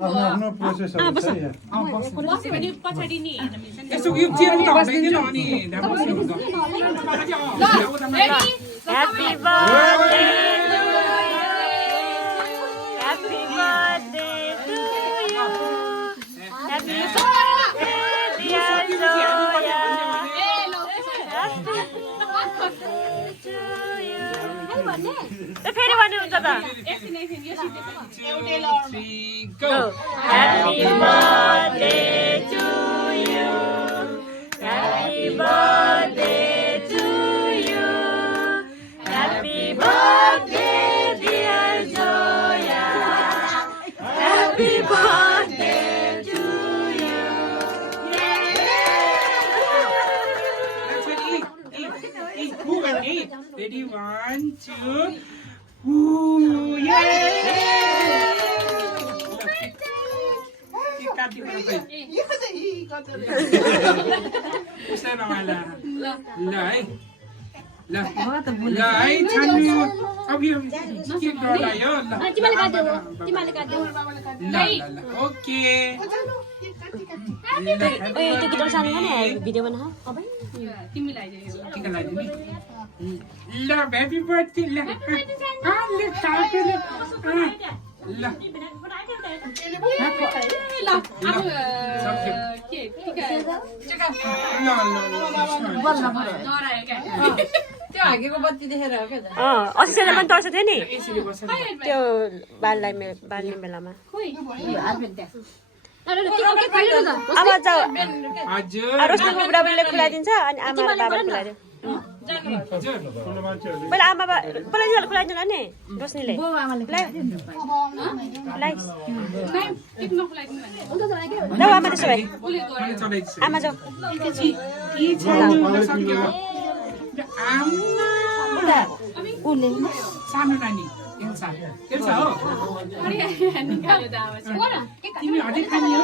आफ्नो प्रोसेसहरु छ यहाँ बस्यो भने पछाडी नि हेर्न मिल्छ नि यसो यो चेयर त हटाइदिनु अनि त्यहाँ बस्नु हुन्छ Happy birthday Happy birthday to you Happy birthday dear Zoya Happy birthday to you फेरि भन्नुहुन्छ त एकछिन एकछिन यो सिधै go Happy birthday to you Happy birthday to you Happy birthday dear Zoya Happy birthday to you Let's eat who will eat ready 1 2 Ooh, yay! काटी पर्छ उसै रमाइला ल है ल ल है छान्नु अब यो के गर्यो ल तिमीले काट्यौ ल ल ओके ओए त्यो गिटार सानो नि भिडियो बना अबे तिमीलाई दियो टिका लगाइदिनु ल ह्यापी बर्थडे ल ल काटेर ल त्यो हागेको बत्ती देखेर हो क्या अस्तिसम्म पनि तर्छ थियो नि त्यो बाललाई बाल्ने बेलामा अब जाऊ हजुर रोशनीको बुढाबुढीले खुलाइदिन्छ अनि आमा र बाबाले खुलाइदियो पहिला आमा पहिला खुलाइदिनु नि रोशनीले जाऊ आमा त्यसो भए आमा जाऊ सानो नानी हो तिमी हटे खाने हो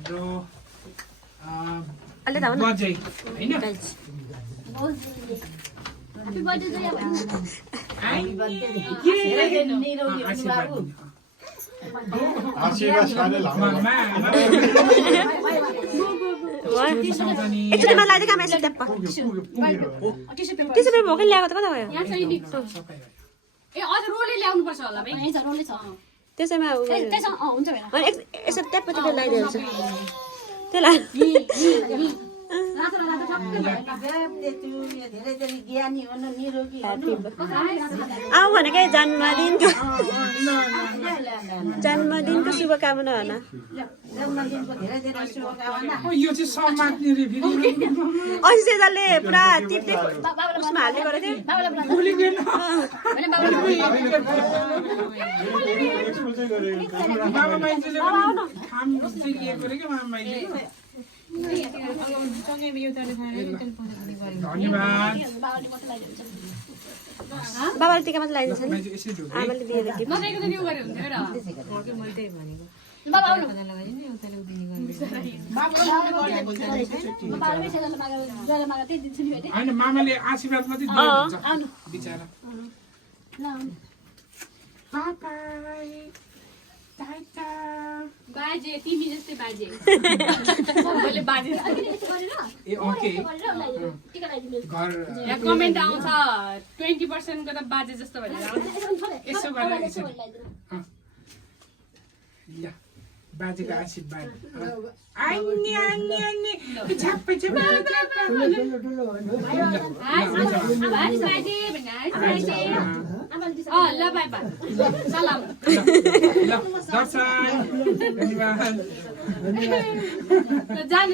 हाम्रो अलि धाउ न बजै हैन आशीर्वाद खाने लामो एकचोटि मलाई काम यसो ट्याप्प त्यसो भए भोकै ल्याएको त कता भयो ए अझ रोले ल्याउनु पर्छ होला भाइ यहाँ रोले छ त्यसैमा त्यसमा हुन्छ भएन अनि यसो ट्याप्प त्यो लगाइदिन्छ त्यसलाई आऊ भनेकै जन्मदिनको शुभकामना भन यो चाहिँ समात्ने रे फेरि अस्ति सेजालले पुरा टिप्टे उसमा हाल्ने गरेको थियो बाबा माइजूले खाम चाहिँ लिएको रे के मामा माइजूले धन्यवाद बाबाले टिका मात्र लगाइदिन्छ नि माइजू यसै ढोके आमाले दिएर गिफ्ट नजाएको त न्यू गरे हुन्थ्यो र होइन मामाले आशीर्वाद मात्रै दिनुहुन्छ बिचारा बाबाई टाटा बाजे तिमी जस्तै बाजे मैले बाजे ए ओके घर यहाँ कमेन्ट आउँछ 20% को त बाजे जस्तो भनेर यसो गरेर यसरी ल बाजेको आशीर्वाद आन्नी आन्नी आन्नी छाप्पै छाप्पै ल बाई बाई सलाम ल दर्शन धन्यवाद जानु